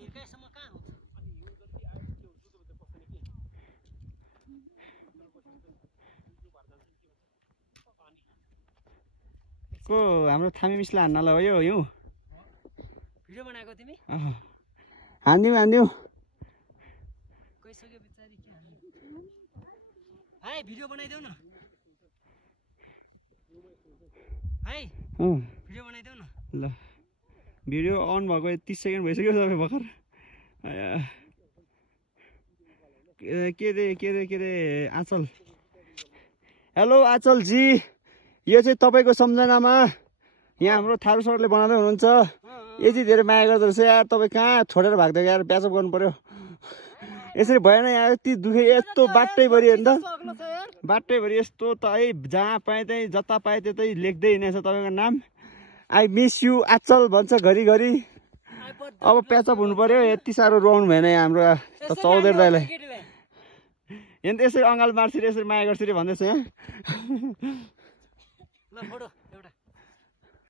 हिर्काइसम्म कहाँ हुन्छ को हाम्रो थामी मिसले हान्नलाई हो यो हिउँ भिडियो बनाएको तिमी हान्दिउँ गइसक्यो बिचारी के हान्नु हाई भिडियो बनाइदेऊ न हाई भिडियो बनाइदेऊ न ल भिडियो अन भएको 30 सेकेन्ड भइसक्यो तपाईँ भर्खर के रे आचल हेलो आचल जी यो चाहिँ तपाईँको सम्झनामा यहाँ हाम्रो थारू सरले बनाउँदै हुनुहुन्छ यति धेरै माया गर्दो रहेछ यार तपाईँ कहाँ छोडेर भाग्दै यार प्याचअप गर्नु पर्यो यसरी भएन यहाँ यति दुखे यस्तो बाटैभरि होइन त बाटैभरि यस्तो त है जहाँ पाएँ त्यहीँ जता पाएँ त्यतै लेख्दै हिँडेछ तपाईँको नाम आई मिस यु आचल भन्छ घरिघरि अब प्याचअप हुनु पर्यो यति साह्रो रुवाउनु भएन यहाँ हाम्रो त चौधरी दाइलाई यहाँ त यसरी अँगाल मार्छ यसरी माया गर्छ भन्दैछ यहाँ ल फोटो एउटा